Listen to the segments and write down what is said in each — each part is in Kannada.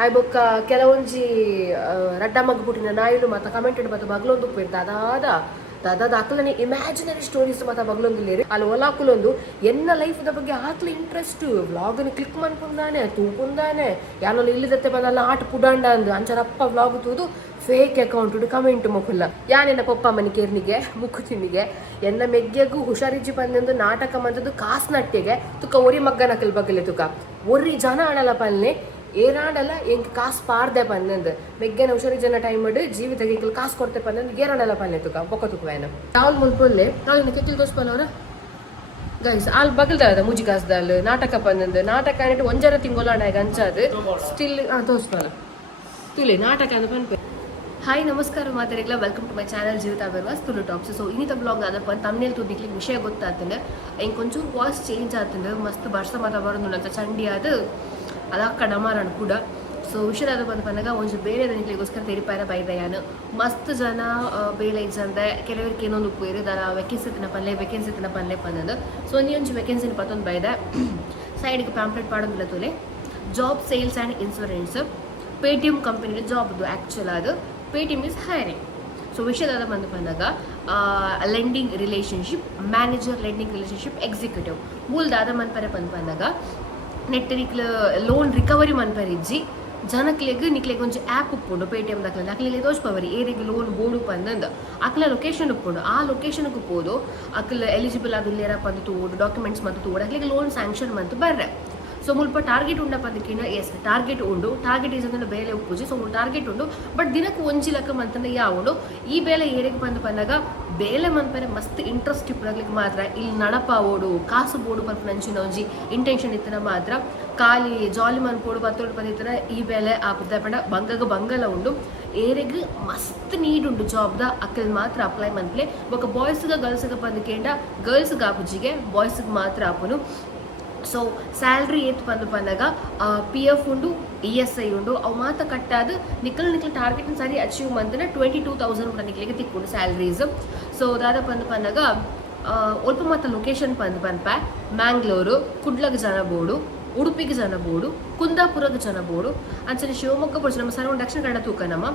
ಆಯ್ ಬೊಕ್ಕ ಕೆಲವೊಂಜಿ ರಡ್ಡ ಮಗ್ಗು ಪುಟ್ಟಿನ ನಾಯಿಲು ಮತ್ತು ಕಮೆಂಟೆಡ್ ಮತ್ತು ಬಗ್ಲೊಂದು ದಾದ ಅಕ್ಕಲನೆ ಇಮ್ಯಾಜಿನರಿ ಸ್ಟೋರೀಸ್ ಮತ್ತು ಬಗ್ಲೊಂದಿಲ್ಲೇರಿ ಅಲ್ಲಿ ಒಲಾಕುಲೊಂದು ಎನ್ನ ಲೈಫ್ದ ಬಗ್ಗೆ ಆಕ್ಲ ಇಂಟ್ರೆಸ್ಟ್ ವ್ಲಾಗ್ನ ಕ್ಲಿಕ್ ಮಾಡ್ಕೊಂಡಾನೆ ತೂಕೊಂಡಾನೆ ಯಾನೊಲ್ಲ ಇಲ್ಲಿದತ್ತೆ ಬಂದಲ್ಲ ಆಟ ಪುಡಾಂಡ ಅಂದು ಅಂಚರಪ್ಪ ವ್ಲಾಗ್ ತೂದು ಫೇಕ್ ಅಕೌಂಟ್ ಕಮೆಂಟ್ ಮೊಕುಲ್ಲ ಯಾನೆನ್ನ ಪಪ್ಪ ಮನೆ ಕೇರ್ನಿಗೆ ಮುಕ್ಕು ತಿನ್ನಿಗೆ ಎನ್ನ ಮೆಗ್ಗೆಗೂ ಹುಷಾರಿಜ್ಜಿ ಬಂದೊಂದು ನಾಟಕ ಮಂತದ್ದು ಕಾಸು ನಟ್ಟಿಗೆ ತುಕ ಒರಿ ಮಗ್ಗ ನಕಲ್ ಬಗ್ಗಲೆ ತುಕ ಒರಿ ಜನ ಆಡಲ್ಲ ಪಲ್ಲೆ ಏರಾಡಲ್ಲ ಎಂಕ್ ಕಾಸು ಪಾರ್ದೆ ಪಂದಂದು ಮೆಗ್ಗೆನ ಹುಷಾರಿ ಜನ ಟೈಮ್ ಮಾಡಿ ಜೀವಿತಕ್ಕೆ ಎಂಕಲ್ ಕಾಸು ಕೊಡ್ತೆ ಪಂದಂದು ಏರಾಡಲ್ಲ ಪಲ್ಲೆ ತುಕ ಬೊಕ್ಕ ತುಕವೇನು ಯಾವಲ್ ಮುಲ್ಪೊಲ್ಲೆ ಅವ್ನ ಕೆತ್ತಲ್ ತೋರ್ಸ್ಪಲ್ಲವ್ರ ಗೈಸ್ ಅಲ್ಲಿ ಬಗಲ್ದ ಮುಜಿ ಕಾಸ್ದಲ್ ನಾಟಕ ಪಂದಂದು ನಾಟಕ ಅನ್ನಿಟ್ಟು ಒಂಜರ ತಿಂಗೊಲಾಡಾಗ ಅಂಚಾದು ಸ್ಟಿಲ್ ತೋರ್ಸ್ಪಲ್ಲ ತುಲಿ ನಾಟಕ ಅಂದು ಪನ್ಪೆ ಹಾಯ್ ನಮಸ್ಕಾರ ಮಾತಾಡಿಲ್ಲ welcome to my channel 𝗘𝗩𝗘𝗡𝗪 𝗏𝗏 so ಇನ್ನಿತ ಬ್ಲಾಗ್ ಆದಪ್ಪ ತಮ್ಮನೇಲಿ ತೂದಿಕ್ಲಿಕ್ಕೆ ವಿಷಯ ಗೊತ್ತಾಗ್ತದೆ ಹೆಂಗೆ ಒಂಚೂರು ವಾಯ್ಸ್ ಚೇಂಜ್ ಆಗ್ತದೆ ಮಸ್ತ್ ಭಾಷೆ ಮಾತಾಡೋದು ಅಂತ ಚಂಡಿ ಅದು ಅದಕ್ಕ ಡಮಾರಣ ಕೂಡ ಸೊ ವಿಷಯದ ಬಂದು ಒಂಚೂರು ಬೇರೆ ನಿಕ್ಲಿಗೋಸ್ಕರ ತೆರಿಪಾಯ ಬೈದಯಾನು ಮಸ್ತ್ ಜನ ಬೇಳೆ ಅಂತ ಕೆಲವರಿಗೆ ಏನೊಂದು ಉಪ್ಪು ಇರೋದಲ್ಲ ವೆಕೆನ್ಸಿ ಪಲ್ಲೆ ಪಂದದು ಸೊ ಒಂಚು ವೆಕೆನ್ಸಿನ ಪತ್ತೊಂದು ಬೈದೆ ಸೈಡ್ಗೆ ಪ್ಯಾಂಪ್ಲೆಟ್ ಪಾಡೋದಿಲ್ಲ ತೋಲೆ job sales and insurance Paytm company ಜಾಬ್ದು ಆ್ಯಕ್ಚುಲ್ ಅದು ಪೇಟಿಎಂ ಇಸ್ ಹೈರಿಂಗ್ ಸೊ ವಿಷಯದ ಬಂದಾಗ lending relationship manager lending relationship executive ಮೂಲದಾದ ಮನ್ಪರೆ ಬಂದಾಗ ನೆಟ್ ಲೋನ್ ರಿಕವರಿ ಮನ್ಪರೆ ಇಜ್ಜಿ ಜನಕ್ಲೆಗ್ ನಿಕ್ಲೆಗ್ ಒಂಚು ಆ್ಯಪ್ ಉಪ್ಪುಂಡು ಪೇಟಿಎಂ ದಾಖಲೆ ಅಕ್ಲೆಗೆ ತೋರಿಸ್ಪವರಿ ಏರಿಗೆ ಲೋನ್ ಬೋರ್ಡು ಪಂದಂದು ಅಕ್ಲ ಲೊಕೇಶನ್ ಉಪ್ಪುಂಡು ಆ ಲೊಕೇಶನ್ಗೆ ಉಪ್ಪೋದು ಅಕ್ಲ ಎಲಿಜಿಬಲ್ ಆದಿಲ್ಲೇರಪ್ಪ ಅಂತ ತೋಡು ಡಾಕ್ಯುಮೆಂಟ್ಸ್ ಮತ್ತು ತೋಡು ಅಕ್ಲೆಗೆ ಲೋನ್ ಸ್ಯಾಂಕ್ಷನ್ ಮಂತು ಬರ್ರೆ ಸೊ ಮುಲ್ಪ ಟಾರ್ಗೆಟ್ ಉಂಡಪ್ಪದಕ್ಕಿಂತ ಎಸ್ ಟಾರ್ಗೆಟ್ ಉಂಡು ಟಾರ್ಗೆಟ್ ಈಸ್ ಅಂದ್ರೆ ಬೇಲೆ ಉಪ್ಪುಜಿ ಸೊ ಟಾರ್ಗೆಟ್ ಉಂಡು ಬಟ್ ದಿನಕ್ಕೆ ಒಂಜಿ ಲಕ್ಕ ಮಂತಂದ್ರೆ ಯಾವುದು ಈ ಬೇಲೆ ಏರಿಗೆ ಬಂದಾಗ ಬೇಲೆ ಮಂಪರೆ ಮಸ್ತ್ ಇಂಟ್ರೆಸ್ಟ್ ಇಪ್ಪದಾಗ್ಲಿಕ್ಕೆ ಮಾತ್ರ ಇಲ್ಲಿ ನಡಪ ಓಡು ಕಾಸು ಬೋಡು ಬರ್ಪ ನಂಚಿನ ಒಂಜಿ ಇಂಟೆನ್ಷನ್ ಇತ್ತನ ಮಾತ್ರ ಖಾಲಿ ಜಾಲಿ ಮನ್ಪೋಡು ಬತ್ತೋಡು ಬಂದಿತ್ತನ ಈ ಬೇಲೆ ಆ ಪಂಡ ಬಂಗಲ ಉಂಡು ಏರಿಗೆ ಮಸ್ತ್ ನೀಡ್ ಉಂಡು ಜಾಬ್ದ ಅಕ್ಕಲ್ ಮಾತ್ರ ಅಪ್ಲೈ ಮನ್ಪ್ಲೆ ಬೊಕ್ಕ ಬಾಯ್ಸ್ಗೆ ಗರ್ಲ್ಸ್ಗೆ ಬಂದಕೇಂಡ ಗರ್ಲ್ಸ್ಗೆ ಆಪುಜಿಗೆ ಬಾಯ್ಸ್ಗೆ ಮಾತ್ರ ಆಪುನು ಸೊ ಸ್ಯಾಲ್ರಿ ಏತ್ ಬಂದಾಗ PF ಉಂಡು ESI ಉಂಡು ಅವು ಮಾತ್ರ ಕಟ್ಟಾದ ನಿಕ್ಕಲ್ ಟಾರ್ಗೆಟ್ ಸರಿ ಅಚೀವ್ ಮಂತನ 22,000 ಕೂಡ ನಿಕ್ಲಿಗೆ ತಿಕ್ಕೊಂಡು ಸ್ಯಾಲ್ರೀಸ್ ಸೊ ದಾದ ಬಂದಾಗ ಅಲ್ಪ ಮತ್ತು ಲೊಕೇಶನ್ ಪನ್ಪ ಮ್ಯಾಂಗ್ಳೂರು ಕುಡ್ಲಗ್ ಜನ ಬೋಡು ಉಡುಪಿಗೆ ಜನ ಬೋಡು ಕುಂದಾಪುರಗೆ ಜನ ಬೋಡು ಅಂಚನೆ ಶಿವಮೊಗ್ಗ ಬೋಡು ನಮ್ಮ ಸರೌಂಡ್ ದಕ್ಷಿಣ ಕನ್ನಡ ತೂಕ ನಮ್ಮ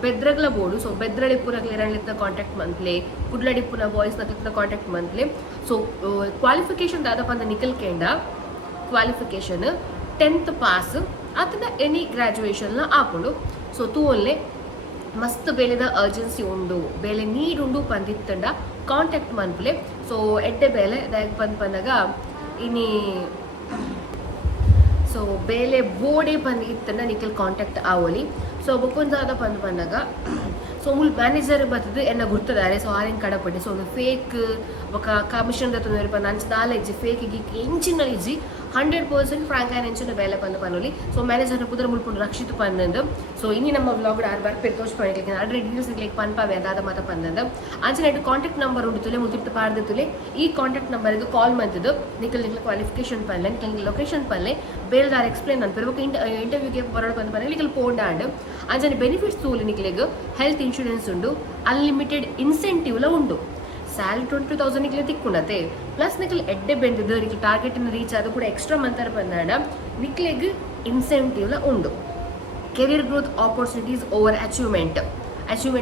ಬೆದ್ರಗ್ಲ ಬೋಡು ಸೊ ಬೆದ್ರಳಿಪುರಗ್ಲ ಎರಡ್ಲಿತ್ತ ಕಾಂಟ್ಯಾಕ್ಟ್ ಮಂತ್ಲಿ ಕುಡ್ಲಡಿಪುರ ಬಾಯ್ಸ್ನ ಕಾಂಟ್ಯಾಕ್ಟ್ ಮಂತ್ಲಿ ಸೊ ಕ್ವಾಲಿಫಿಕೇಶನ್ ದಾದಪ್ಪ ಅಂತ ನಿಖಲ್ ಕೇಂಡ ಕ್ವಾಲಿಫಿಕೇಶನ್ 10th ಪಾಸ್ ಅಥವಾ ಎನಿ ಗ್ರಾಜುಯೇಷನ್ನ ಆಪುಂಡು ಸೊ ತೂವಲ್ಲೇ ಮಸ್ತ್ ಬೇಲೆದ ಅರ್ಜೆನ್ಸಿ ಉಂಡು ಬೇಲೆ ನೀಡ್ ಉಂಡು ಪಂದಿತ್ತಂಡ ಕಾಂಟ್ಯಾಕ್ಟ್ ಮನ್ಪ್ಲೆ ಸೊ ಎಡ್ಡೆ ಬೇಲೆ ದಾಯಕ್ ಬಂದಾಗ ಇನಿ ಸೊ ಬೇಲೆ ಬೋರ್ಡೇ ಬಂದಿತ್ತಂಡ ನಿಖಲ್ ಕಾಂಟ್ಯಾಕ್ಟ್ ಆವಲಿ ಸೊ ಬೊಕ್ಕೊಂದಾದ ಬಂದಾಗ ಸೊ ಮುಲ್ ಮ್ಯಾನೇಜರ್ ಬರ್ತದೆ ಎನ್ನ ಗುರ್ತದಾರೆ ಸೊ ಆರೆಂಗ್ ಕಡಪಟ್ಟಿ ಸೊ ಫೇಕ್ ఒక ಕಮಿಷನ್ ತಂದು ಬಂದು ಅಂಚ ದಾಲ ಇಜ್ಜಿ ಫೇಕ್ ಎಂಚಿನ ಇಜ್ಜಿ 100% ಫ್ರಾಂಕ್ ಆ್ಯಂಡ್ ಎಂಚಿನ ಬೇಲೆ ಪನ್ನೊಲಿ ಸೊ ಮ್ಯಾನೇಜರ್ ಪುದ್ರ ಮುಲ್ಪುಂಡು ರಕ್ಷಿತ್ ಪಂದಂದು ಸೊ ಇನ್ನಿ ನಮ್ಮ ಬ್ಲಾಗ್ ಆರು ಬರ್ಪೆ ತೋರ್ಸ್ ಪಡಿಲಿಕ್ಕೆ ಆಲ್ರೆಡಿ ಡೀಟೇಲ್ಸ್ ಇರ್ಲಿಕ್ಕೆ ಪನ್ಪಾವೆ ಅದಾದ ಮಾತ ಪಂದಂದು ಅಂಚನೆ ಕಾಂಟ್ಯಾಕ್ಟ್ ನಂಬರ್ ಉಂಟುಲೆ ಮುತ್ತಿರ್ತು ಪಾಡ್ದಿತ್ತುಲೆ ಈ ಕಾಂಟ್ಯಾಕ್ಟ್ ನಂಬರ್ಗೆ ಕಾಲ್ ಮಂತದ್ದು ನಿಖಲ್ ಕ್ವಾಲಿಫಿಕೇಶನ್ ಪನ್ಲೆ ನಿಖಲ್ ಲೊಕೇಶನ್ ಪನ್ಲೆ ಬೇರೆದಾರ ಎಕ್ಸ್ಪ್ಲೇನ್ ಅನ್ಪೇರು ಇಂಟರ್ವ್ಯೂಗೆ ಬರೋಡು ಬಂದು ನಿಖಲ್ ಪೋಂಡಾಂಡ್ ಅಂಚನೆ ಬೆನಿಫಿಟ್ಸ್ ತೂಲಿ ನಿಖಲಿಗೆ ಹೆಲ್ತ್ ಇನ್ಶೂರೆನ್ಸ್ ಉಂಡು ಅನ್ಲಿಮಿಟೆಡ್ ಇನ್ಸೆಂಟಿವ್ಲ ಉಂಡು ಸ್ಯಾಲ್ರಿ 22,000 ನಿಕ್ಲೆ ತಿಕ್ಕೊಂಡತೆ ಪ್ಲಸ್ ನಿಕ್ಲೆ ಎಡ್ಡೆ ಬೆಂದಿದ್ದು ನಿಕ್ಲೆ ಟಾರ್ಗೆಟ್ ರೀಚ್ ಆದ ಕೂಡ ಎಕ್ಸ್ಟ್ರಾ ಮಂತರ ಬಂದಾಡ ನಿಕ್ಲೆಗ್ ಇನ್ಸೆಂಟಿವ್ಲ ಉಂಡು career growth opportunities over achievement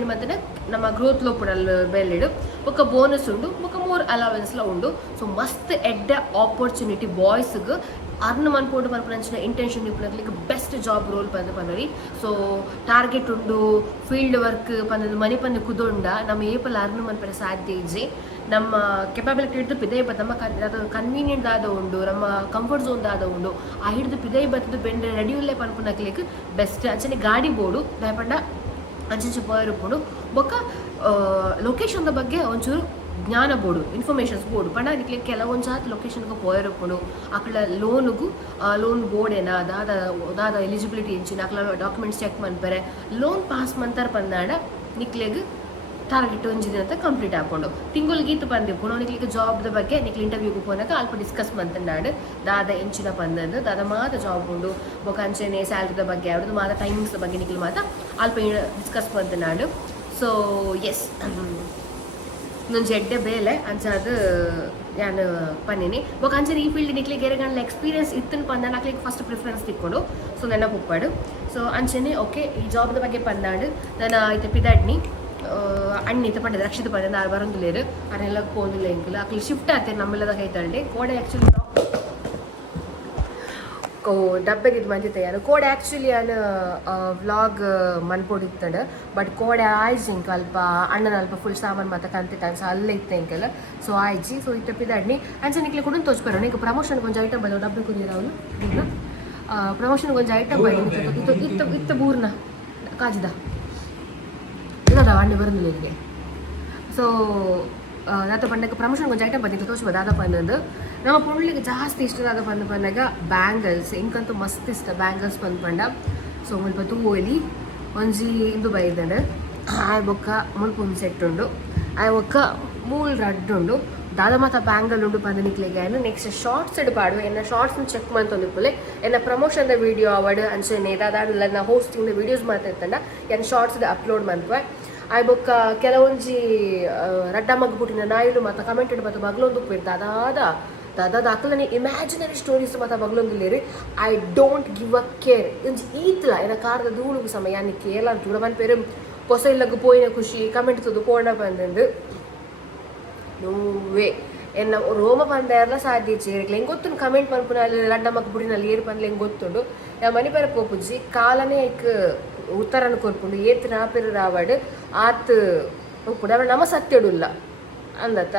ಮತ್ತೆ ನಮ್ಮ ಗ್ರೋತ್ ಲೋಪಡಲ್ ಬೆಲ್ಲಿಡು ఒక ಬೋನಸ್ ಉಂಡು ఒక ಮೋರ್ ಅಲವೆನ್ಸ್ಲ ಉಂಡು ಸೊ ಮಸ್ತ್ ಎಡ್ಡೆ ಆಪರ್ಚುನಿಟಿ ಬಾಯ್ಸ್ಗೆ ಅರ್ನ್ ಮನ್ಪೋಡು ಮನ್ಪುನಂಚಿನ ಇಂಟೆನ್ಷನ್ ಇಪ್ಪನಗ್ಲಿಕ್ಕೆ ಬೆಸ್ಟ್ ಜಾಬ್ ರೋಲ್ ಪಂದು ಸೊ ಟಾರ್ಗೆಟ್ ಉಂಡು ಫೀಲ್ಡ್ ವರ್ಕ್ ಪಂದು ಮನೆ ಪಂದು ಕುದೊಂಡ ನಮ್ಮ ಏಪಲ್ ಅರ್ನ್ ಮನ್ಪರೆ ಸಾಧ್ಯ ಇಜ್ಜಿ ನಮ್ಮ ಕೆಪಾಬಿಲಿಟಿ ಹಿಡಿದು ಪಿದೈ ಬತ್ ನಮ್ಮ ಅದು ಕನ್ವೀನಿಯೆಂಟ್ ಆದ ಉಂಡು ನಮ್ಮ ಕಂಫರ್ಟ್ ಝೋನ್ ಆದ ಉಂಡು ಆ ಹಿಡಿದು ಪಿದೈ ಬತ್ತದು ಬೆಂಡೆ ರೆಡಿಯುಲ್ಲೇ ಪನ್ಪುನಕ್ಲಿಕ್ಕೆ ಬೆಸ್ಟ್ ಅಂಚನೆ ಗಾಡಿ ಬೋಡು ದಯಪಂಡ ಅಂಚೆ ಪೋಯರುಪುಂಡು ಬೊಕ್ಕ ಲೊಕೇಶನ್ದ ಬಗ್ಗೆ ಒಂಚೂರು ಜ್ಞಾನ ಬೋಡು ಇನ್ಫಾರ್ಮೇಷನ್ಸ್ ಬೋಡು ಪಂಡ ನಿಕ್ಲೆ ಕೆಲವೊಂದು ಜಾತ್ ಲೊಕೇಶನ್ಗೆ ಪೋಯರುಪುಂಡು ಅಕ್ಲ ಲೋನ್ ಬೋರ್ಡೇನ ದಾದ ಎಲಿಜಿಬಿಲಿಟಿ ಇಂಚಿನ ಅಕ್ಲ ಡಾಕ್ಯುಮೆಂಟ್ಸ್ ಚೆಕ್ ಮನ್ಪರೆ ಲೋನ್ ಪಾಸ್ ಮಂತರ ಪಂದಾಡ ನಿಕ್ಲೆಗ್ ಟಾರ್ಗೆಟ್ ಒಂಜಿದೆ ಅಂತ ಕಂಪ್ಲೀಟ್ ಹಾಕೊಂಡು ತಿಂಗಳು ಗೀತು ಬಂದಿಪ್ಪು ನಿಕ್ಲಿಗೆ ಜಾಬ್ದ ಬಗ್ಗೆ ನಿಕ್ಲಿ ಇಂಟರ್ವ್ಯೂಗೆ ಹೋದಾಗ ಅಲ್ಪ ಡಿಸ್ಕಸ್ ಮಂತಂದಾಡು ದಾದ ಇಂಚಿನ ಪಂದದ್ದು ದಾದ ಮಾತ ಜಾಬ್ ಉಂಡು ಬೊಕ ಅಂಚನೆ ಸ್ಯಾಲ್ರಿದ ಬಗ್ಗೆ ಅವ್ರದ್ದು ಮಾತ ಟೈಮಿಂಗ್ಸ್ ಬಗ್ಗೆ ನಿಕ್ಲಿ ಮಾತ ಅಲ್ಪ ಡಿಸ್ಕಸ್ ಮಂತಂದಾಡು ಸೊ ಎಸ್ ಇನ್ನೊಂದು ಎಡ್ಡೆ ಬೇಲೆ ಅಂಚಾದ ನಾನು ಪನ್ನಿನಿ ಬೊಕ ಅಂಚನೆ ಈ ಫೀಲ್ಡ್ ನಿಕ್ಲಿಗೆ ಗೆರೆಗಂಡ್ಲ ಎಕ್ಸ್ಪೀರಿಯನ್ಸ್ ಇತ್ತನ್ ಪಂದ ನಾಕ್ಲಿಗೆ ಫಸ್ಟ್ ಪ್ರಿಫರೆನ್ಸ್ ತಿಕ್ಕೊಂಡು ಸೊ ನನ್ನ ಪುಪ್ಪಾಡು ಸೊ ಅಂಚನೆ ಓಕೆ ಈ ಜಾಬ್ದ ಬಗ್ಗೆ ಪಂದಾಡು ನಾನು ಐತೆ ಪಿದಾಡ್ನಿ ಅಣ್ಣಿತ ಪಂಡದ ರಕ್ಷಿತ ಪಂಡ ನಾನು ಬರೋದಿಲ್ಲೇರು ಅದನ್ನೆಲ್ಲ ಹೋದಿಲ್ಲ ಎಂಕಿಲ್ಲ ಅಕ್ಲಿ ಶಿಫ್ಟ್ ಆಗ್ತೇನೆ ನಮ್ಮೆಲ್ಲದ ಕೈತಳ್ಳಿ ಕೋಡೆ ಆ್ಯಕ್ಚುಲಿ ಡಬ್ಬೆಗೆ ಇದು ಮಂಜಿತ್ತೆ ಯಾರು ಕೋಡೆ ಆ್ಯಕ್ಚುಲಿ ನಾನು ವ್ಲಾಗ್ ಮನ್ಪೊಡಿತ್ತಂಡು ಬಟ್ ಕೋಡೆ ಆಯ್ಜಿ ಇಂಕ ಅಲ್ಪ ಅಣ್ಣನ ಅಲ್ಪ ಫುಲ್ ಸಾಮಾನು ಮತ್ತೆ ಕಂತಿಟ್ಟ ಅನ್ಸ ಅಲ್ಲೇ ಇತ್ತೆ ಇಂಕೆಲ್ಲ ಸೊ ಆಯ್ಜಿ ಸೊ ಇತ್ತ ಪಿದಾಡ್ನಿ ಅಂಚನಿಕ್ಲೆ ಕೂಡ ತೋಚ್ಬರೋಣ ಈಗ ಪ್ರಮೋಷನ್ ಕೊಂಚ ಐಟಮ್ ಬಂದವು ಡಬ್ಬೆ ಕುದಿಯರ ಅವನು ಈಗ ಪ್ರಮೋಷನ್ ಕೊಂಚ ಐಟಮ್ ಬಂದು ಇತ್ತ ಬೂರ್ನ ಕಾಜಿದ ಇದಾದ ಅಣ್ಣ ಬರೋದಿಲ್ಲ ಇಲ್ಲಿಗೆ ಸೊ ದಾದ ಪಂಡಕ್ಕೆ ಪ್ರಮೋಷನ್ ಕೊಂಚ ಐಟಮ್ ಬಂದಿತ್ತು ತೋಚ್ಬೋದು ದಾದ ಪಂದು ನಮ್ಮ ಪುಂಡ್ಲಿಗೆ ಜಾಸ್ತಿ ಇಷ್ಟದಾದ ಪಂದಾಗ ಬ್ಯಾಂಗಲ್ಸ್ ಇಂಕಂತೂ ಮಸ್ತ್ ಇಷ್ಟ ಬ್ಯಾಂಗಲ್ಸ್ ಪಂಡ ಸೊ ಮುಲ್ಪ ತೂವೋಲಿ ಒಂಜಿ ಇಂದು ಬೈದಂಡು ಆಯ್ ಬೊಕ್ಕ ಮುಲ್ಪ ಒಂದು ಸೆಟ್ ಉಂಡು ಆಯ್ ಬೊಕ್ಕ ಮೂಲ್ ರಡ್ ಉಂಡು ದಾದ ಮಾತ ಬ್ಯಾಂಗಲ್ ಉಂಡು ಪಂದ ನಿಕ್ಲಿಗೆ ನೆಕ್ಸ್ಟ್ ಶಾರ್ಟ್ಸ್ ಇಡು ಪಾಡು ಎನ್ನ ಶಾರ್ಟ್ಸ್ನ ಚೆಕ್ ಮಂತೊಂದಿಪ್ಪಲೆ ಎನ್ನ ಪ್ರಮೋಷನ್ದ ವೀಡಿಯೋ ಅವಡು ಅಂಚನೆ ದಾದಾಡಲ್ಲ ನಾ ಹೋಸ್ಟಿಂಗ್ದ ವೀಡಿಯೋಸ್ ಮಾತಾಡ್ತಂಡ ಎನ್ನ ಶಾರ್ಟ್ಸ್ದ ಅಪ್ಲೋಡ್ ಮಂತ್ವೆ ಆಯ್ ಬೊಕ್ಕ ಕೆಲವೊಂಜಿ ರಡ್ಡ ಮಗ್ಬುಟ್ಟಿನ ನಾಯಿಲು ಮತ್ತು ಕಮೆಂಟೆಡ್ ಮತ್ತು ಬಗ್ಲೊಂದು ದಾದ ಅಕ್ಕಲನೆ ಇಮ್ಯಾಜಿನರಿ ಸ್ಟೋರೀಸ್ ಮತ್ತು ಬಗ್ಲೊಂದಿಲ್ಲೇರಿ I don't give a care ಒಂಜಿ ಈತ್ಲ ಏನ ಕಾರದ ಧೂಳುಗು ಸಮಯ ಯಾನಿ ಕೇರಳ ಚೂಡ ಪೇರು ಹೊಸ ಇಲ್ಲಗು ಪೋಯಿನ ಖುಷಿ ಕಮೆಂಟ್ ತುದು ಕೋಣ ಬಂದು ನೋವೇ ಎನ್ನ ರೋಮ ಪಂದೆಲ್ಲ ಸಾಧ್ಯ ಚೇರಿಕ್ಲ ಹೆಂಗೆ ಗೊತ್ತು ಕಮೆಂಟ್ ಮನ್ಪುನ ಅಲ್ಲಿ ರಡ್ಡ ಮಕ್ಕ ಬುಡಿನಲ್ಲಿ ಏರು ಪಂದ್ಲೆ ಹೆಂಗೆ ಗೊತ್ತುಂಡು ಯಾ ಮನಿ ಪೇರ ಪೋಪುಜ್ಜಿ ಕಾಲನೇ ಐಕ್ ಉತ್ತರನ ಕೊರ್ಪುಂಡು ಏತ್ ನಾಪೇರು ರಾವಡ್ ಆತ್ ಉಪ್ಪುಡು ಅವ ನಮ್ಮ ಸತ್ಯಡುಲ್ಲ ಅಂದತ್ತ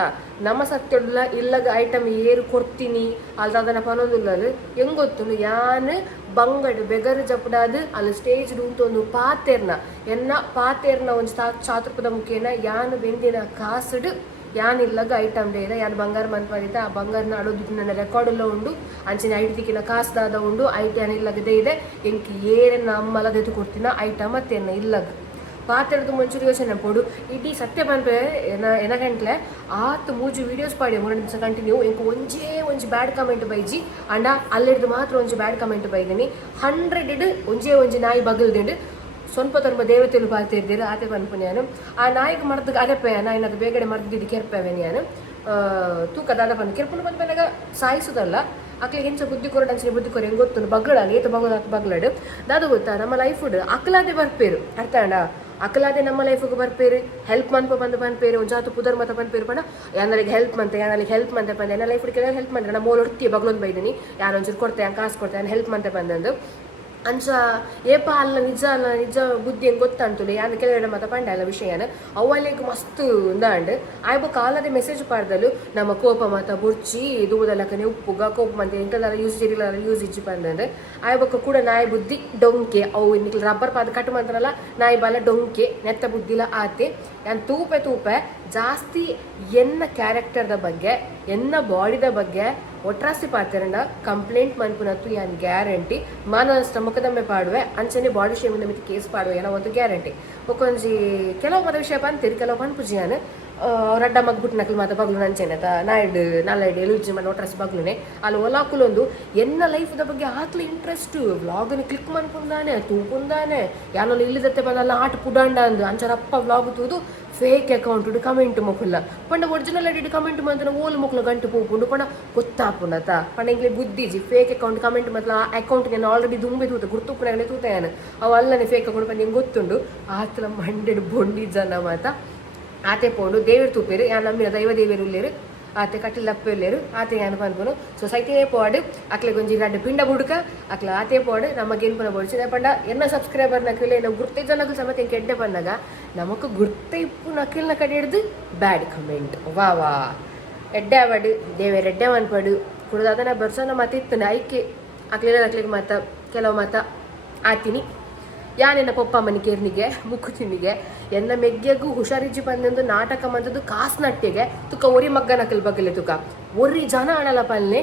ನಮ್ಮ ಸತ್ಯಡುಲ್ಲ ಇಲ್ಲಗ ಐಟಮ್ ಏರು ಕೊಡ್ತೀನಿ ಅಲ್ದಾದನ ಪನೊಂದುಲ್ಲದು ಹೆಂಗೆ ಗೊತ್ತುಂಡು ಯಾನ್ ಬಂಗಡ್ ಬೆಗರು ಜಪಡಾದು ಅಲ್ಲಿ ಸ್ಟೇಜ್ ಉಂಟೊಂದು ಪಾತೆರ್ನ ಎನ್ನ ಪಾತೆರ್ನ ಒಂದು ಚಾತುರ್ಪದ ಮುಖೇನ ಯಾನ್ ಬೆಂದಿನ ಕಾಸಡು ಯಾನ್ ಇಲ್ಲಗ ಐಟಮ್ ಡೇದ ಯಾನ್ ಬಂಗಾರ ಮನ್ಪದಿದ್ದ ಆ ಬಂಗಾರನ ಅಡೋದು ನನ್ನ ರೆಕಾರ್ಡ್ ಎಲ್ಲ ಉಂಡು ಅಂಚಿನ ಐಟಿಕಿನ ಕಾಸ್ದಾದ ಉಂಡು ಐಟಿ ಯಾನ್ ಇಲ್ಲಗದೇ ಇದೆ ಎಂಕಿ ಏನ ಅಮ್ಮಲ ದೆತು ಕೊಡ್ತೀನ ಐಟಮ್ ಮತ್ತೇನ ಇಲ್ಲಗ ಪಾತ್ರೆದು ಮುಂಚೂರು ಯೋಚನೆ ಪೋಡು ಇಡೀ ಸತ್ಯ ಬಂದ್ರೆ ಎನಗಂಟ್ಲೆ ಆತ್ ಮೂಜು ವೀಡಿಯೋಸ್ ಪಾಡಿ 3 ದಿವಸ ಕಂಟಿನ್ಯೂ ಎಂಕು ಒಂಜಿ ಬ್ಯಾಡ್ ಕಮೆಂಟ್ ಬೈಜಿ ಅಂಡ ಅಲ್ಲಿಡ್ದು ಮಾತ್ರ ಒಂಜಿ ಬ್ಯಾಡ್ ಕಮೆಂಟ್ ಬೈದಿನಿ 100 ಒಂಜಿ ನಾಯಿ ಬಗಲ್ದಿಂಡು ಸ್ವಲ್ಪ ತುಂಬ ದೇವತೆಲು ಪಾಲ್ತಿರ್ದಿರು ಆತೆ ಪನ್ಪುನಿ ನಾನು ಆ ನಾಯಿಗೆ ಮರ್ದ ಅರೆಪೆ ನಾಯಿನದು ಬೇಗಡೆ ಮರ್ದಿದ್ದು ಕೆರ್ಪೆವೆ ನಾನು ತೂಕ ದಾದ ಬಂದು ಕೆರ್ಪುನು ಬಂದಾಗ ಸಾಯಿಸೋದಲ್ಲ ಅಕ್ಲಿಗೆ ಹೆಂಚ ಬುದ್ಧಿ ಕೊರಡು ಅಂಚಿನ ಬುದ್ಧಿ ಕೊರ ಹೆಂಗೆ ಗೊತ್ತು ಬಗ್ಗಳಲ್ಲ ಏತ ಬಗ್ಲಾಡು ದಾದ ಗೊತ್ತಾ ನಮ್ಮ ಲೈಫ್ ಅಕ್ಕಲಾದೆ ಬರ್ಪೇರು ಅರ್ಥ ಅಣ್ಣ ಅಕ್ಕಲಾದೆ ನಮ್ಮ ಲೈಫಿಗೆ ಬರ್ಪೇರು ಹೆಲ್ಪ್ ಮನ್ಪ ಬಂದ್ಪೇರು ಒಂದು ಜಾತು ಪುದರ್ ಮತ ಬಂದ್ಪೇರು ಪಂಡ ಯಾನಲ್ಲಿಗೆ ಹೆಲ್ಪ್ ಮಂತೆ ಬಂದೆ ನನ್ನ ಲೈಫ್ ಕೆಲವು ಹೆಲ್ಪ್ ಮಂತೆ ನಮ್ಮ ಮೋಲ್ ಹೊಡ್ತೀಯ ಬಗ್ಲೊಂದು ಬೈದಿನಿ ಯಾರೊಂಚೂರು ಕೊಡ್ತೇನೆ ಕಾಸು ಕೊಡ್ತೇನೆ ಹೆಲ್ಪ್ ಮಂತೆ ಬಂದಂದು ಅಂಚ ಏಪ ಅಲ್ಲ ನಿಜ ಬುದ್ಧಿ ಹೆಂಗೆ ಗೊತ್ತಂತುಲೆ ಯಾನು ಕೆಲವೆಡೆ ಮಾತ ಪಂಡ ಅಲ್ಲ ವಿಷಯನ ಅವಲ್ಲಿಗೆ ಮಸ್ತ್ ಉಂದಾಂಡ್ ಆಯ್ಬ ಕಾಲದ ಮೆಸೇಜ್ ಪಾಡ್ದಲು ನಮ್ಮ ಕೋಪ ಮಾತ ಬುರ್ಚಿ ದೂದಲಕ್ಕನೆ ಉಪ್ಪುಗ ಕೋಪ ಮಂತೆ ಎಂಕದಾರ ಯೂಸ್ ಇಜ್ಜಿ ಬಂದಂದ್ರೆ ಆಯ್ಬಕ್ಕ ಕೂಡ ನಾಯಿ ಬುದ್ಧಿ ಡೊಂಕೆ ಅವು ನಿಕ್ಲಿ ರಬ್ಬರ್ ಪಾದ ಕಟ್ಟು ಮಂತ್ರಲ್ಲ ನಾಯಿ ಬಾಲ ಡೊಂಕೆ ನೆತ್ತ ಬುದ್ಧಿಲ ಆತೆ ಯಾನ್ ತೂಪೆ ಜಾಸ್ತಿ ಎನ್ನ ಕ್ಯಾರೆಕ್ಟರ್ದ ಬಗ್ಗೆ ಎನ್ನ ಬಾಡಿದ ಬಗ್ಗೆ ಒಟ್ರಾಸಿ ಪಾತ್ರೆಂಡ ಕಂಪ್ಲೇಂಟ್ ಮನ್ಪುನತ್ತು ಯಾನ್ ಗ್ಯಾರಂಟಿ ಮಾನ ಮುಖದಮ್ಮೆ ಪಾಡುವೆ ಅಂಚನೆ ಬಾಡಿ ಶೇಮಿಂದ ಮಿತಿ ಕೇಸ್ ಪಾಡುವೆ ಏನೋ ಒಂದು ಗ್ಯಾರಂಟಿ ಒಕ್ಕೊಂಜಿ ಕೆಲವು ಮದ ವಿಷಯ ಪಂತೀರಿ ಕೆಲವು ಪನ್ಪುಜಿ ಯಾನು ರಡ್ಡ ಮಗ್ಬಿಟ್ಟು ನಕಲು ಮಾತ ಬಗ್ಲು ನಂಚೆನೆ ನಾಯ್ಡು ನಲ್ಲೈಡು ಎಲುಜಿ ಮನೆ ಒಟ್ರಾಸಿ ಬಗ್ಲುನೆ ಅಲ್ಲಿ ಒಲಾಕುಲೊಂದು ಎನ್ನ ಲೈಫ್ದ ಬಗ್ಗೆ ಆತ್ಲ ಇಂಟ್ರೆಸ್ಟ್ ವ್ಲಾಗ್ನ ಕ್ಲಿಕ್ ಮನ್ಪುಂದಾನೆ ತೂಪುಂದಾನೆ ಯಾನೊಂದು ಇಲ್ಲಿದತ್ತೆ ಬಂದಲ್ಲ ಆಟ ಪುಡಾಂಡ ಅಂದು ಅಂಚರಪ್ಪ ವ್ಲಾಗ್ ತೂದು ಫೇಕ್ ಅಕೌಂಟ್ ಕಮೆಂಟ್ ಮೊಕುಲ್ಲ ಪಂಡ ಒರಿಜಿನಲ್ ಐಡಿ ಕಮೆಂಟ್ ಮಂತನ ಓಲ್ ಮೊಕ್ಲು ಗಂಟು ಪೂಪುಂಡು ಪಂಡ ಗೊತ್ತಾಪುಂಡತ ಪಂಡ ಇಂಗ್ಲಿ ಬುದ್ಧಿಜಿ ಫೇಕ್ ಅಕೌಂಟ್ ಕಮೆಂಟ್ ಮತ್ಲ ಆ ಅಕೌಂಟ್ಗೆ ಆಲ್ರೆಡಿ ದುಂಬಿ ತೂತ ಗುರ್ತುಪ್ಪನಾಗಲೇ ತೂತಾಯನ ಅವು ಅಲ್ಲನೆ ಫೇಕ್ ಅಕೌಂಟ್ ಪಂಡ ಹಿಂಗೆ ಗೊತ್ತುಂಡು ಆತಲ ಮಂಡೆಡ್ ಬೊಂಡಿ ಜನ ಮಾತ ಆತೆ ಪೋಂಡು ದೇವರು ತೂಪೇರು ಯಾನ್ ನಮ್ಮಿನ ದೈವ ದೇವರು ಉಳ್ಳೇರು ಆತೆ ಕಟ್ಟಿಲಪ್ಪೆ ಉಳ್ಳೇರು ಆತೆ ಯಾನ್ ಪನ್ಪುನು ಸೊಸೈಟಿ ಪೋಡು ಅಕ್ಲೆ ಗೊಂಜಿ ರಡ್ಡ ಪಿಂಡ ಬುಡುಕ ಅಕ್ಲ ಆತೆ ಪೋಡು ನಮ್ಮ ಗೆನ್ಪುನ ಬೋಡ್ಚಿದ ಪಂಡ ಎನ್ನ ಸಬ್ಸ್ಕ್ರೈಬರ್ ನಕಲೆ ನಾವು ಗುರ್ತೆ ಜನಗಳು ಸಮೇತ ಹಿಂಗೆ ಕೆಡ್ಡೆ ಬಂದಾಗ ನಮಕ್ ಗುರ್ತೆ ಇಪ್ಪು ನಕಲ್ನ ಕಡೆ ಹಿಡ್ದು ಬ್ಯಾಡ್ ಕಮೆಂಟ್ ವಾ ಎಡ್ಡೆ ಅವಡು ದೇವೇ ರೆಡ್ಡೆ ಮನ್ಪಡು ಕುಡ್ದಾದನ ಬರ್ಸೋನ ಮಾತು ಇತ್ತು ಐಕೆ ಅಕ್ಲಿಗೆ ಮಾತ ಕೆಲವು ಮಾತ ಆತೀನಿ ಯಾನೆನ್ನ ಪಪ್ಪ ಮನೆ ಕೇರ್ನಿಗೆ ಮುಕ್ಕು ತಿನ್ನಿಗೆ ಎನ್ನ ಮೆಗ್ಗೆಗೂ ಹುಷಾರಿಜ್ಜಿ ಬಂದೆಂದು ನಾಟಕ ಮಂದದ್ದು ಕಾಸು ನಟ್ಟಿಗೆ ತುಕ ಒರಿ ಮಗ್ಗ ನಕಲ್ ಬಗ್ಗಲೆ ತುಕ ಒರಿ ಜನ ಆಡಲ್ಲ ಪಲ್ಲೆ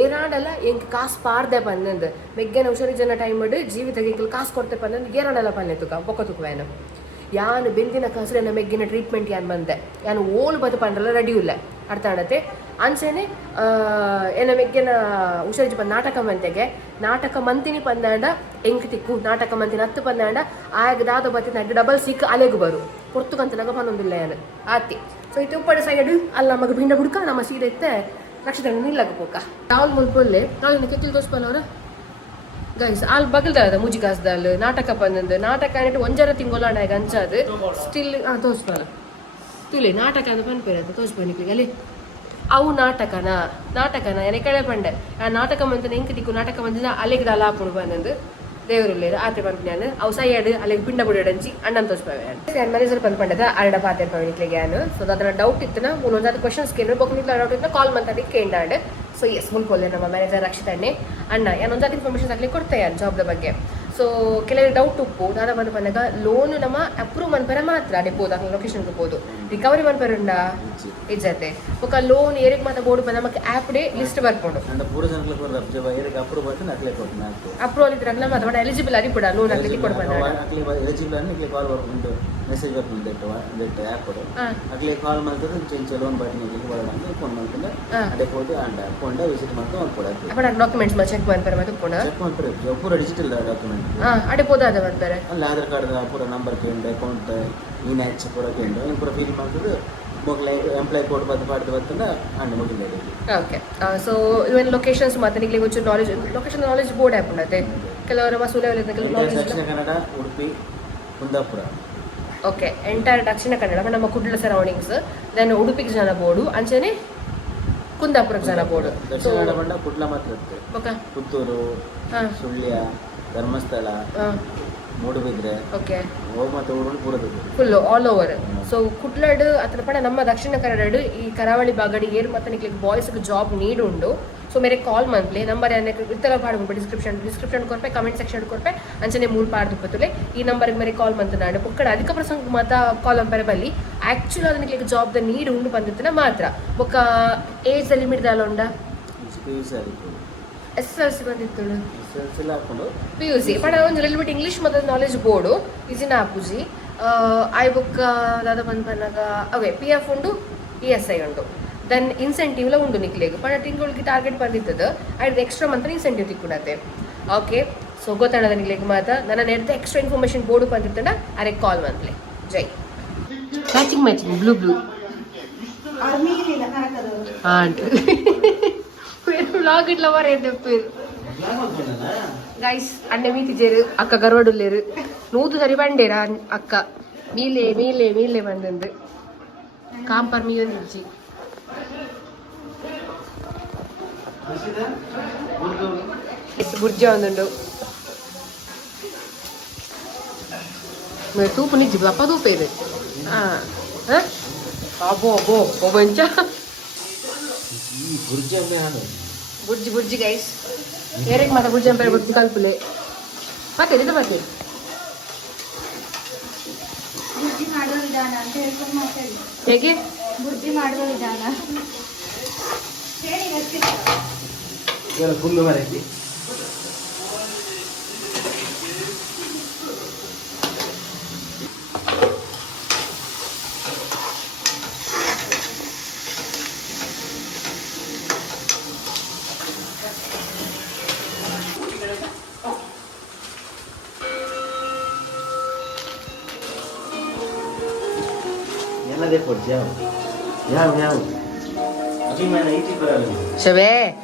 ಏನಾಡಲ್ಲ ಎಂಕ್ ಕಾಸು ಪಾರ್ದೆ ಬಂದೆಂದು ಮೆಗ್ಗೆನ ಹುಷಾರಿಜ್ಜನ ಟೈಮ್ ಮಾಡಿ ಜೀವಿತಕ್ಕೆ ಎಂಕಲ್ ಕಾಸು ಕೊಡ್ತೆ ಬಂದೆಂದು ಏನಾಡಲ್ಲ ಪಲ್ಲೆ ತುಕ ಬೊಕ್ಕ ತುಕವೇನು ಯಾನು ಬೆಂದಿನ ಕಸರಿನ ಮೆಗ್ಗಿನ ಟ್ರೀಟ್ಮೆಂಟ್ ಯಾನು ಬಂದೆ ಯಾನು ಓಲ್ ಬದು ಪಂಡ್ರಲ್ಲ ರೆಡಿ ಇಲ್ಲ ಅರ್ಥ ಆಡತ್ತೆ ಅಂಚೆನೆ ಏನ ಮೆಗ್ಗಿನ ಹುಷಾರಿಜ್ಜಿ ಬಂದು ನಾಟಕ ಮಂತೆಗೆ ನಾಟಕ ಮಂತಿನಿ ಪಂದಾಂಡ ಎಂಕ್ ತಿಕ್ಕು ನಾಟಕ ಮಂತಿನ 10 ಪಂದಾಂಡ ಆಗ ದಾದ ಬತ್ತಿನ ಡಬಲ್ ಸಿಕ್ ಅಲೆಗು ಬರು ಪೊರ್ತುಕಂತನಾಗ ಪನ್ನೊಂದಿಲ್ಲ ಯಾನು ಆತಿ ಸೊ ಇದು ಉಪ್ಪಡ ಸೈಡ್ ಅಲ್ಲಿ ನಮಗೆ ಭಿಂಡ ಬುಡ್ಕ ನಮ್ಮ ಸೀರೆ ಇತ್ತೆ ರಕ್ಷಿತಣ್ಣ ನಿಲ್ಲಗ ಪೋಕ ರಾಹುಲ್ ಮುಲ್ಪೊಲ್ಲೆ ರಾಹುಲ್ ಕೆತ್ತಿಲ್ ತೋರಿಸ್ಪಲ್ಲ ಗೈಸ್ ಅಲ್ಲಿ ಬಗಲ್ದ ಮುಜಿಗಾಸ್ದಲ್ ನಾಟಕ ಬಂದಂದು ನಾಟಕ ಅನ್ನಿಟ್ಟು ಒಂಜರ ತಿಂಗೊಲಾಣ ಈಗ ಅಂಚಾದು ಸ್ಟಿಲ್ ತೋರಿಸ್ಪಲ್ಲ ತುಳಿ ನಾಟಕ ಅಂತ ಪನ್ಪೇರದು ತೋರಿಸ್ಪನಿಕ್ಲಿಗೆ ಅಲ್ಲಿ ಅವು ನಾಟಕನ ಎನೆ ಕಡೆ ಪಂಡೆ ಆ ನಾಟಕ ಮಂತನ ಹೆಂಗೆ ತಿಕ್ಕು ನಾಟಕ ಮಂದಿನ ಅಲ್ಲಿಗೆ ಅಲ್ಲ ಹಾಕೊಂಡು ಬಂದಂದು ದೇವರುಲ್ಲೇರು ಆತೆ ಪನ್ಪನ್ಯಾನು ಅವು ಸೈಡ್ ಅಲ್ಲಿಗೆ ಪಿಂಡ ಬುಡಂಚಿ ಅಣ್ಣನ ತೋರಿಸ್ಪವೆ ನಾನು ಮ್ಯಾನೇಜರ್ ಪನ್ಪಂಡದ ಅರಡ ಪಾತೆ ಪವನಿಕ್ಲಿಗೆ ನಾನು ಸೊ ಅದನ್ನ ಡೌಟ್ ಇತ್ತನ ಒಂದೊಂದು ಕ್ವಶನ್ಸ್ ಕೇಳಿದ್ರು ಬೊಕ್ಕನಿಕ್ಲ ಡೌಟ್ ಇತ್ತು ಕಾಲ್ ಮಾತಾಡಿ ಕೇಂಡಾಂಡ್ ಸೊ ಎಸ್ ಮುಲ್ಕೊಲ್ಲೆ ನಮ್ಮ ಮ್ಯಾನೇಜರ್ ರಕ್ಷಿತಣ್ಣೆ ಅಣ್ಣ ಏನೊಂದು ಇನ್ಫಾರ್ಮೇಷನ್ಸ್ ಆಗಲಿ ಕೊಡ್ತೇವೆ ಜಾಬ್ದ ಬಗ್ಗೆ ಸೊ ಕೆಲವು ಡೌಟ್ ಉಪ್ಪು ದಾದ ಬಂದು ಬಂದಾಗ ಲೋನ್ ನಮ್ಮ ಅಪ್ರೂವ್ ಮನ್ಪರ ಮಾತ್ರ ಡಿಪೋದು ಅಕ್ಕ ಲೊಕೇಶನ್ಗೆ ಹೋಗ್ಬೋದು ರಿಕವರಿ ಮನ್ಪರುಂಡ ಇಜ್ಜತೆ ఒక ಲೋನ್ ಏರಿಗ್ ಮಾತ್ರ ಬೋರ್ಡ್ ಬಂದ ನಮಗೆ ಆ್ಯಪ್ ಡೇ ಲಿಸ್ಟ್ ಬರ್ಕೊಂಡು ಅಪ್ರೂವಲ್ ಇದ್ರಾಗಲ ಮಾತ್ರ ಬಟ್ ಎಲಿಜಿಬಲ್ ಆಗಿ ಕೂಡ ಲೋನ್ ಆಗ್ಲಿಕ್ಕೆ ಕೊಡ್ಬಂದ ಮೆಸೇಜ್ ಬರ್ತದೆ ಆ್ಯಪ್ ಅಗ್ಲಿ ಕಾಲ್ ಮಾಡ್ತದೆ ಚೆಂಚ ಲೋನ್ ಬಾಟಿನಿಗೆ ಬರೋಣ ಫೋನ್ ಮಾಡ್ಕೊಂಡು ಅದೇ ಹೋಗಿ ಅಂಡ ಕೊಂಡ ವಿಸಿಟ್ ಮಾಡ್ಕೊಂಡು ಮಾಡ್ಕೊಡಕ್ಕೆ ಅಪ್ಪ ಡಾಕ್ಯುಮೆಂಟ್ಸ್ ಚೆಕ್ ಮಾಡ್ತಾರೆ ಮತ್ತೆ ಕೂಡ ಚೆಕ್ ಮಾಡ್ತಾರೆ ಪೂರ ಡಿಜಿಟಲ್ ಡಾಕ್ಯುಮೆಂಟ್ ಅಡೆ ಪೋದಾದ ಬರ್ತಾರೆ ಅಲ್ಲಿ ಆಧಾರ್ ಕಾರ್ಡ್ ಪೂರ ನಂಬರ್ ಕೇಂದ್ರ ಅಕೌಂಟ್ ಇನ್ಯಾಚ್ ಪೂರ ಕೇಂದ್ರ ಪೂರ ಫಿಲ್ ಮಾಡ್ತದೆ ಮೊಗ್ಲ ಎಂಪ್ಲಾಯ್ ಕೋಡ್ ಪಾಡ್ದು ಬರ್ತಂದ ಅಂಡ ಮುಗಿಲ್ಲ ಓಕೆ ಸೊ ಇವನ್ ಲೊಕೇಶನ್ಸ್ ಮತ್ತೆ ನಿಮಗೆ ಒಂಚೂರು knowledge location knowledge board app ಉಂಡತೆ ಕೆಲವರು ಮಸೂಲೆ ದಕ್ಷಿಣ ಕನ್ನಡ ಉಡುಪಿ ಕುಂದಾಪುರ ಓಕೆ ಎಂಟೈರ್ ದಕ್ಷಿಣ ಕನ್ನಡ ನಮ್ಮ ಕುಡ್ಲ ಸರೌಂಡಿಂಗ್ಸ್ ದೆನ್ ಉಡುಪಿಗೆ ಜನ ಬೋರ್ಡು ಅಂಚೆನೆ ಕುಂದಾಪುರಕ್ಕೆ ಜನ ಬೋರ್ಡು ದಕ್ಷಿಣ ಕನ್ನಡ ಬಂಡ ಕುಡ್ಲ ಮಾತ್ರ ಇರುತ್ತೆ ಪುತ್ತೂರು ಸುಳ್ಯ ಧರ್ಮಸ್ಥಳ ಮೂಡುಬಿದ್ರೆ ಓಕೆ ಮತ್ತೆ ಊರು ಪೂರದು ಫುಲ್ ಆಲ್ ಓವರ್ ಸೊ ಕುಡ್ಲಡ್ ಅದ್ರ ಪಡ ನಮ್ಮ ದಕ್ಷಿಣ ಕನ್ನಡ ಈ ಕರಾವಳಿ ಬಾಗಡಿ ಏರ್ ಮತ್ತೆ ನಿಕ್ಲಿಗೆ ಬಾಯ್ಸ್ಗೆ ಜಾಬ್ ನೀಡ್ ಉಂಡು ಸೊ ಮೇರೆ ಕಾಲ್ ಮಂತ್ಲಿ ನಂಬರ್ ಇತ್ತಲ ಪಾಡ್ಬೋದು ಡಿಸ್ಕ್ರಿಪ್ಷನ್ ಕೊರ್ಪೆ ಕಮೆಂಟ್ ಸೆಕ್ಷನ್ ಕೊರ್ಪೆ ಅಂಚನೆ ಮೂರು ಪಾಡ್ದು ಬತ್ತಲೆ ಈ ನಂಬರ್ಗೆ ಮೇರೆ ಕಾಲ್ ಮಂತ್ ನಾಡು ಒಕ್ಕಡ ಅಧಿಕ ಪ್ರಸಂಗ ಮಾತ ಕಾಲ್ ಅಂಪರೆ ಬಲ್ಲಿ ಆ್ಯಕ್ಚುಲಿ ಅದು ನಿಕ್ಲಿಗೆ ಜಾಬ್ದ ನೀಡ್ ಉಂಡು ಬಂದಿತ್ತಿನ ಮಾತ್ರ ಬೊಕ್ಕ ಏಜ್ ಲಿಮಿಟ್ ದಾಲ ಉಂಡ SSLC ಬಂದಿತ್ತು ಪಿ ಯು ಸಿ ಪಡ ಒಂದು ಲಿಲ್ ಬಿಟ್ ಇಂಗ್ಲೀಷ್ ಮತ್ತು ನಾಲೆಜ್ ಬೋರ್ಡು ಈಜಿನ ಆಪುಜಿ ಐ ಬುಕ್ ದಾದ ಬಂದು ಬಂದಾಗ ಅವೇ PF ಉಂಡು ESI ಉಂಡು ದೆನ್ ಇನ್ಸೆಂಟಿವ್ಲ ಉಂಡು ನಿಕ್ಲಿಗೆ ಪಡ ತಿಂಗಳಿಗೆ ಟಾರ್ಗೆಟ್ ಬಂದಿತ್ತದ ಐದು ಎಕ್ಸ್ಟ್ರಾ ಮಂತ್ ಇನ್ಸೆಂಟಿವ್ ತಿಕ್ಕುಡತ್ತೆ ಓಕೆ ಸೊ ಗೊತ್ತಾಡದ ನಿಕ್ಲಿಗೆ ಮಾತ ನನ್ನ ನೆಡ್ದ ಎಕ್ಸ್ಟ್ರಾ ಇನ್ಫಾರ್ಮೇಷನ್ ಬೋರ್ಡು ಬಂದಿತ್ತಂಡ ಅರೆ ಕಾಲ್ ಮಂತ್ಲಿ ಜೈ ಮ್ಯಾಚಿಂಗ್ ಬ್ಲೂ ವ್ಲಾಗ್ ಇಟ್ಲ ವರ ಗೈಸ್ ಅಣ್ಣೆ ಮೀತಿಜೇರು ಅಕ್ಕ ಗರ್ವಡುಲ್ಲೇರು ನೂತು ಸರಿ ಬಂಡೇರ ಅಕ್ಕ ಮೀಲೆ ಬಂದಂದು ಕಾಂಪರ್ ಮೀಯೊಂದಿಜ್ಜಿ ಬುರ್ಜ ಒಂದುಂಡು ತೂಪು ನಿಜ್ಜಿ ಅಪ್ಪ ತೂಪ ಇದೆ ಅಬ್ಬೋ ಒಬ್ಬಂಚ ಬುರ್ಜಿ ಗೈಸ್ ಏರಿಗೆ ಮಾತ್ರ ಬುರ್ಜಿ ಅಂಪೇರೆ ಬುರ್ಜಿ ಕಲ್ಪುಲೆ ಮತ್ತೆ ಇದು ಮತ್ತೆ ಬುರ್ಜಿ ಮಾಡುವ ವಿಧಾನ ಅಂತ ಹೇಳ್ಕೊಂಡು ಮಾತಾಡಿ ಹೇಗೆ ಬುರ್ಜಿ ಮಾಡುವ ವಿಧಾನ ಹೇಳಿ ರೆಸಿಪಿ ಫುಲ್ಲು ಮರೈತಿ Dia pot jauh. Tapi mana itu berapa? Sebe.